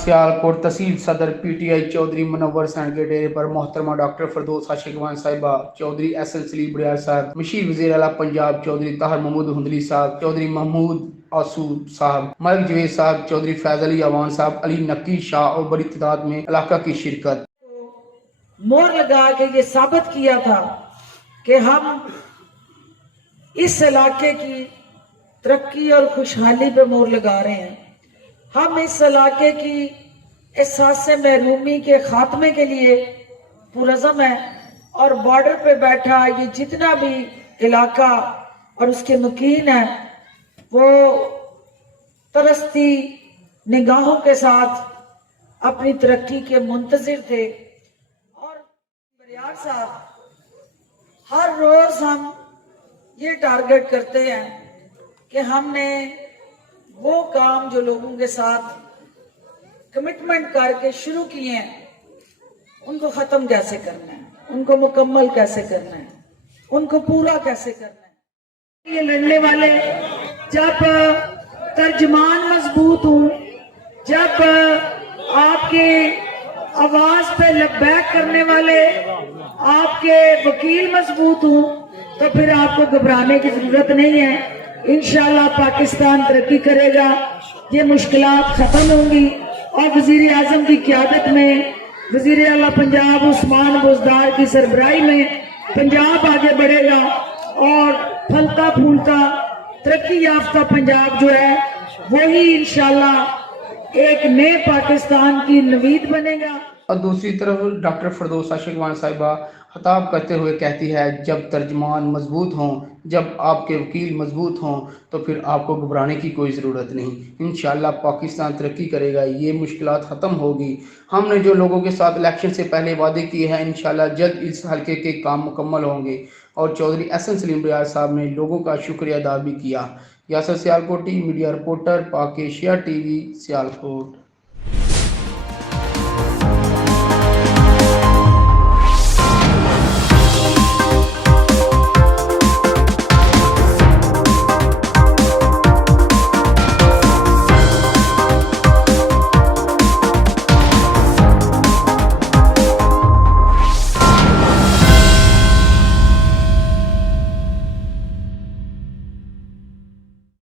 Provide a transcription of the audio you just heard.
सियालकोट तहसील सदर PTI Chaudhary Munawwar San के डेरे पर मोहतरमा डॉक्टर फरदौस आशिकवान साहिबा, चौधरी SL सलीम बरियार साहब, मशीर वज़ीर आला पंजाब चौधरी ताहिर महमूद हुंदली साहब, चौधरी महमूद आसू साहब, मलिक जवेद साहब, चौधरी फैज़ अली अवान साहब, अली नकी शाह और बड़ी तादाद में इलाका की शिरकत। मोहर लगा के ये साबित किया था कि हम इस इलाके की तरक्की और खुशहाली पे मोहर लगा रहे हैं। हम इस इलाके की एहसास महरूमी के खात्मे के लिए पुरज़म है और बॉर्डर पे बैठा ये जितना भी इलाका और उसके मुकीन है वो तरसती निगाहों के साथ अपनी तरक्की के मुंतज़िर थे। और बरियार साहब, हर रोज़ हम ये टारगेट करते हैं कि हमने वो काम जो लोगों के साथ कमिटमेंट करके शुरू किए हैं उनको ख़त्म कैसे करना है, उनको मुकम्मल कैसे करना है, उनको पूरा कैसे करना है। ये लड़ने वाले जब तर्जमान मजबूत हो, जब आपके आवाज पे लब्बैक करने वाले आपके वकील मजबूत हो, तो फिर आपको घबराने की जरूरत नहीं है। इंशाल्लाह पाकिस्तान तरक्की करेगा, ये मुश्किलात खत्म होंगी और वजीर आजम की क़यादत में, वजीर आला पंजाब उस्मान बुज़दार की सरबराही में पंजाब आगे बढ़ेगा और फलता फूलता तरक्की याफ्ता पंजाब जो है वही इंशाल्लाह एक नए पाकिस्तान की नवीद बनेगा। और दूसरी तरफ डॉक्टर फरदौस आशिकवान साहिबा खिताब करते हुए कहती है, जब तर्जमान मजबूत हों, जब आपके वकील मजबूत हों, तो फिर आपको घबराने की कोई ज़रूरत नहीं। इंशाअल्लाह पाकिस्तान तरक्की करेगा, ये मुश्किलात ख़त्म होगी। हमने जो लोगों के साथ इलेक्शन से पहले वादे किए हैं, इंशाअल्लाह जल्द इस हल्के के काम मुकम्मल होंगे। और चौधरी SL सलीम बरियार साहब ने लोगों का शुक्रिया अदा भी किया। यासर सियालकोटी, मीडिया रिपोर्टर, पाक एशिया TV, सियालकोट।